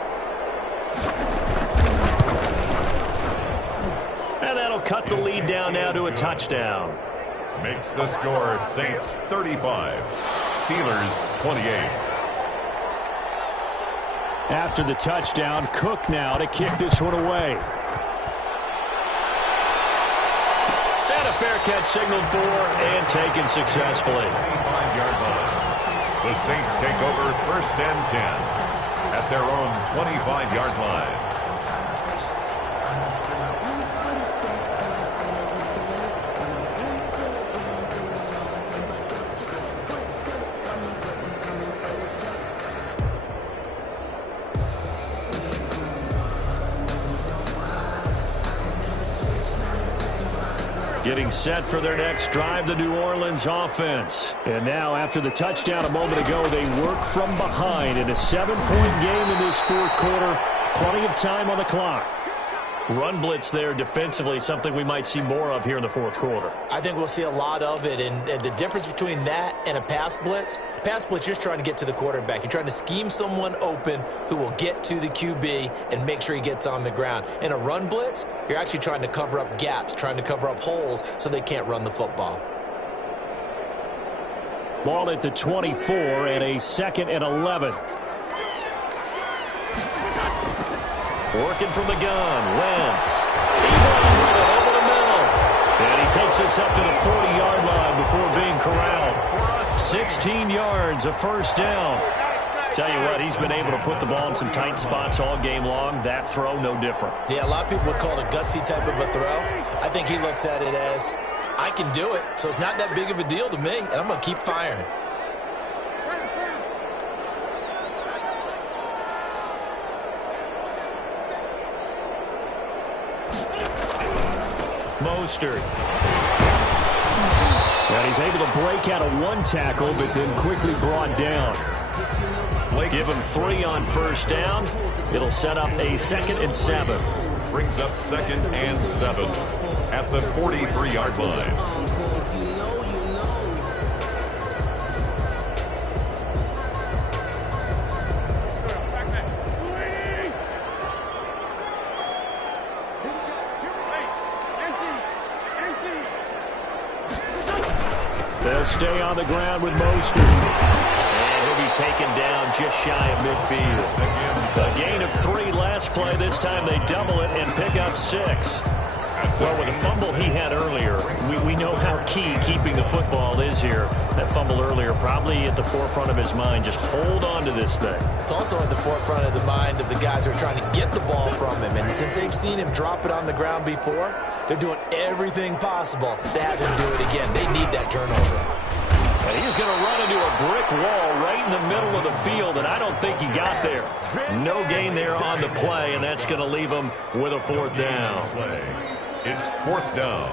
And that'll cut the lead down now to a touchdown. Makes the score Saints 35. Steelers 28. After the touchdown, Cook now to kick this one away. And a fair catch signaled for and taken successfully. 25-yard line. The Saints take over 1st and 10 at their own 25-yard line. Getting set for their next drive, the New Orleans offense. And now, after the touchdown a moment ago, they work from behind in a 7-point game in this 4th quarter. Plenty of time on the clock. Run blitz there defensively, something we might see more of here in the fourth quarter. I think we'll see a lot of it, and the difference between that and a pass blitz, you're just trying to get to the quarterback. You're trying to scheme someone open who will get to the QB and make sure he gets on the ground. In a run blitz, you're actually trying to cover up gaps, trying to cover up holes so they can't run the football. Ball at the 24 and a 2nd and 11. Working from the gun, Wentz. He runs with it over the middle. And he takes us up to the 40-yard line before being corralled. 16 yards, a first down. Tell you what, he's been able to put the ball in some tight spots all game long. That throw, no different. Yeah, a lot of people would call it a gutsy type of a throw. I think he looks at it as, I can do it, so it's not that big of a deal to me, and I'm going to keep firing. Mostert. And he's able to break out of one tackle, but then quickly brought down. Give him 3 on first down. It'll set up a 2nd and 7. Brings up 2nd and 7 at the 43-yard line. They'll stay on the ground with Mostert. And he'll be taken down just shy of midfield. A gain of 3 last play. This time they double it and pick up 6. Well, with the fumble he had earlier, we know how key keeping the football is here. That fumble earlier probably at the forefront of his mind. Just hold on to this thing. It's also at the forefront of the mind of the guys who are trying to get the ball from him. And since they've seen him drop it on the ground before, they're doing everything possible to have him do it again. They need that turnover. And he's going to run into a brick wall right in the middle of the field, and I don't think he got there. No gain there on the play, and that's going to leave him with a 4th down. It's 4th down.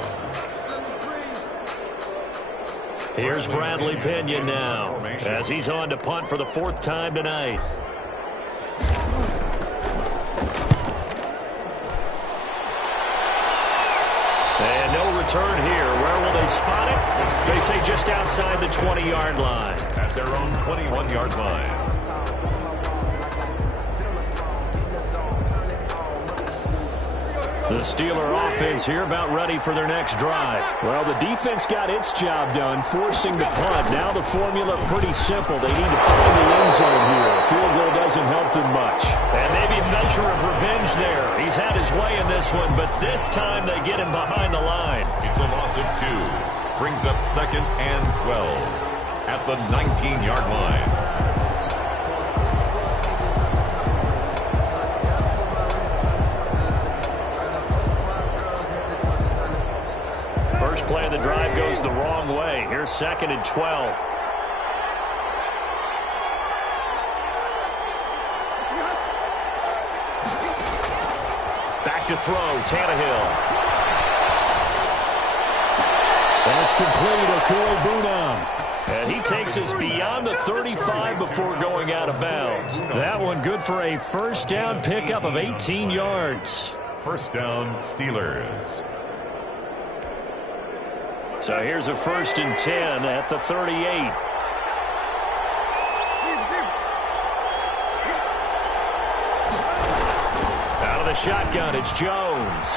Here's Bradley Pinion now as he's on to punt for the 4th time tonight. And no return here. Where will they spot it? They say just outside the 20-yard line. At their own 21-yard line. The Steeler offense here about ready for their next drive. Well, the defense got its job done, forcing the punt. Now the formula pretty simple. They need to find the end zone here. A field goal doesn't help them much. And maybe a measure of revenge there. He's had his way in this one, but this time they get him behind the line. It's a loss of 2. Brings up 2nd and 12 at the 19-yard line. First play of the drive goes the wrong way. Here's 2nd and 12. Back to throw, Tannehill. That's complete, Okuegbunam. And he takes us beyond the 35 before going out of bounds. That one good for a first down pickup of 18 yards. First down, Steelers. So here's a 1st and 10 at the 38. Out of the shotgun, it's Jones.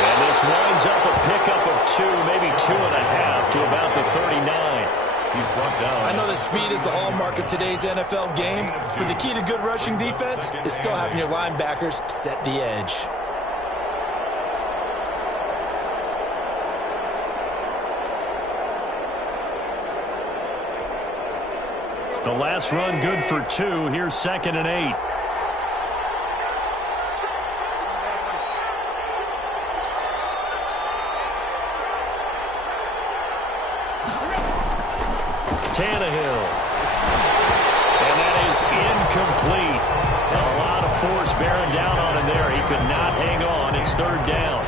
And this winds up a pickup of 2, maybe 2.5 to about the 39. He's brought down. I know that speed is the hallmark of today's NFL game, but the key to good rushing defense is still having your linebackers set the edge. The last run good for 2. Here's 2nd and 8. Tannehill. And that is incomplete. A lot of force bearing down on him there. He could not hang on. It's 3rd down.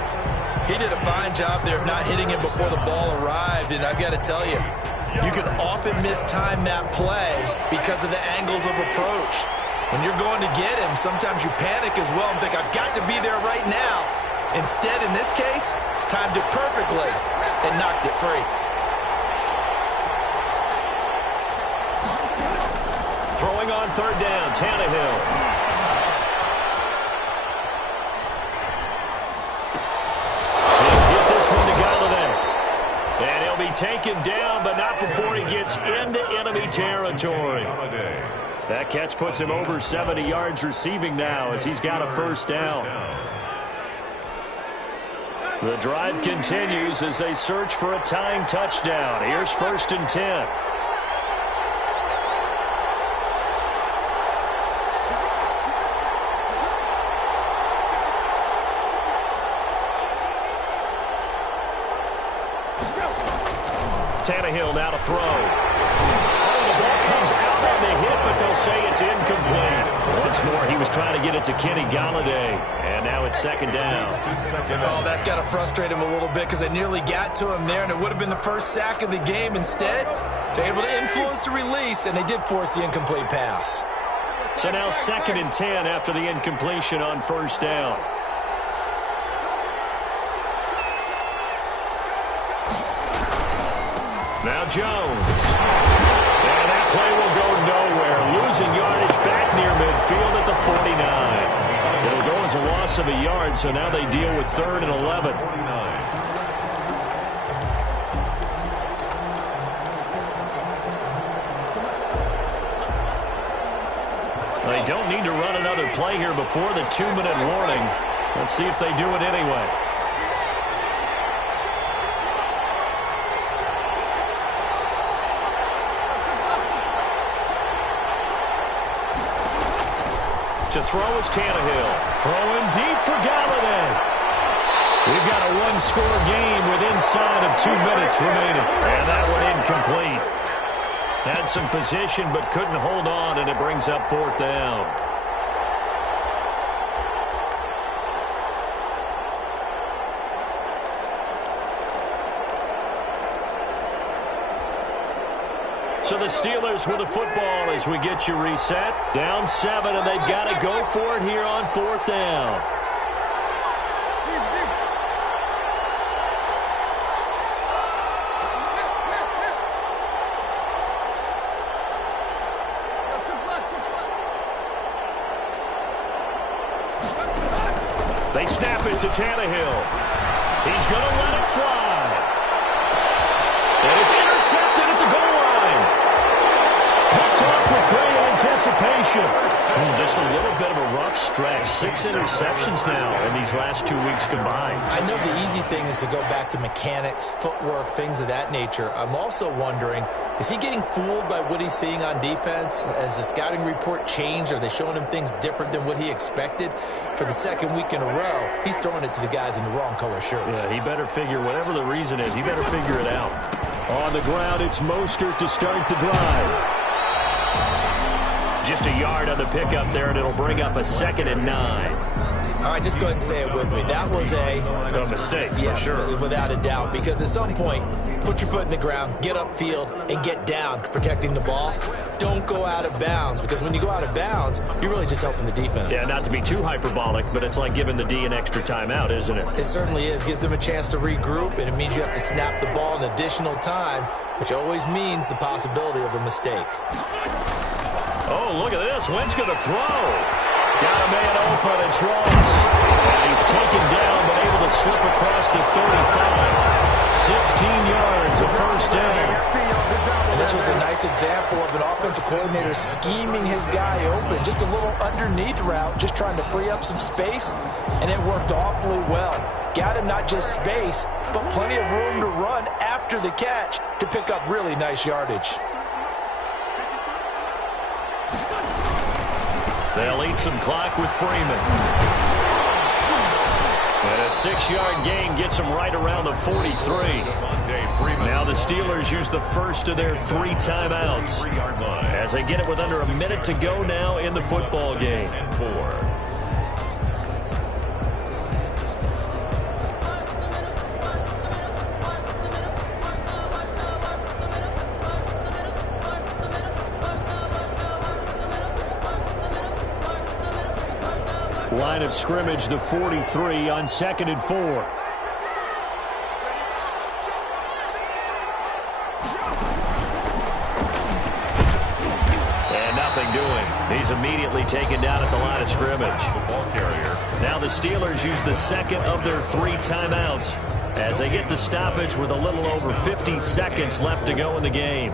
He did a fine job there of not hitting him before the ball arrived, and I've got to tell you, you can often mistime that play because of the angles of approach. When you're going to get him, sometimes you panic as well and think, I've got to be there right now. Instead, in this case, timed it perfectly and knocked it free. Throwing on third down, Tannehill. He'll get this one to Galladay. And he'll be taken down, but not before he gets into enemy territory. That catch puts him over 70 yards receiving now as he's got a first down. The drive continues as they search for a tying touchdown. Here's 1st and 10. Tannehill now to throw. Oh, the ball comes out on the hit, but they'll say it's incomplete. Once more, he was trying to get it to Kenny Galladay, and now it's 2nd down. Oh, that's got to frustrate him a little bit because they nearly got to him there, and it would have been the first sack of the game. Instead, they're able to influence the release, and they did force the incomplete pass. So now 2nd and 10 after the incompletion on 1st down. Now Jones. And that play will go nowhere. Losing yardage back near midfield at the 49. It'll go as a loss of a yard, so now they deal with 3rd and 11. They don't need to run another play here before the 2-minute warning. Let's see if they do it anyway. To throw is Tannehill. Throwing deep for Galladay. We've got a one-score game with inside of 2 minutes remaining. And that one incomplete. Had some position but couldn't hold on, and it brings up 4th down. So the Steelers with the football as we get you reset. Down 7, and they've got to go for it here on 4th down. They snap it to Tannehill. He's going to let it fly. And it's intercepted at the goal line. Picked off with great anticipation. Just a little bit of a rough stretch. 6 interceptions now in these last 2 weeks combined. I know the easy thing is to go back to mechanics, footwork, things of that nature. I'm also wondering, is he getting fooled by what he's seeing on defense? Has the scouting report changed? Are they showing him things different than what he expected? For the 2nd week in a row, he's throwing it to the guys in the wrong color shirts. Yeah, he better figure, whatever the reason is, he better figure it out. On the ground, it's Mostert to start the drive. Just a yard on the pickup there, and it'll bring up a 2nd and 9. All right, just go ahead and say it with me. That was a mistake, yes, for sure. Without a doubt, because at some point, put your foot in the ground, get upfield, and get down, protecting the ball. Don't go out of bounds, because when you go out of bounds, you're really just helping the defense. Yeah, not to be too hyperbolic, but it's like giving the D an extra timeout, isn't it? It certainly is. Gives them a chance to regroup, and it means you have to snap the ball an additional time, which always means the possibility of a mistake. Oh, look at this. Wentz going to throw. Got a man open. It's Ross. And he's taken down, but able to slip across the 35. 16 yards, a first down. And this was a nice example of an offensive coordinator scheming his guy open. Just a little underneath route, just trying to free up some space, and it worked awfully well. Got him not just space, but plenty of room to run after the catch to pick up really nice yardage. They'll eat some clock with Freeman. And a 6-yard gain gets them right around the 43. Now the Steelers use the first of their 3 timeouts as they get it with under a minute to go now in the football game. Line of scrimmage, the 43 on 2nd and 4. And nothing doing. He's immediately taken down at the line of scrimmage. The ball carrier. Now the Steelers use the second of their 3 timeouts as they get the stoppage with a little over 50 seconds left to go in the game.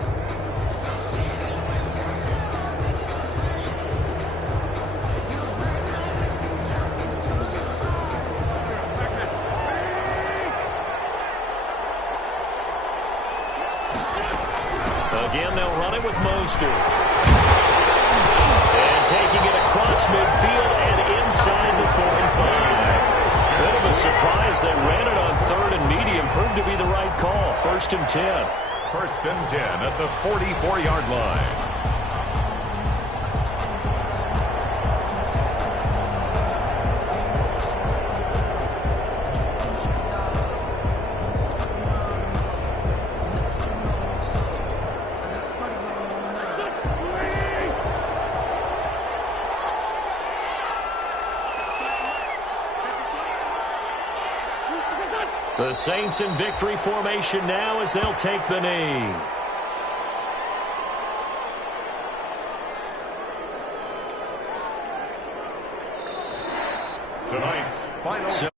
Again, they'll run it with Mostert. And taking it across midfield and inside the 45. Bit of a surprise they ran it on 3rd and medium. Proved to be the right call. 1st and 10. 1st and 10 at the 44-yard line. The Saints in victory formation now as they'll take the knee. Tonight's final So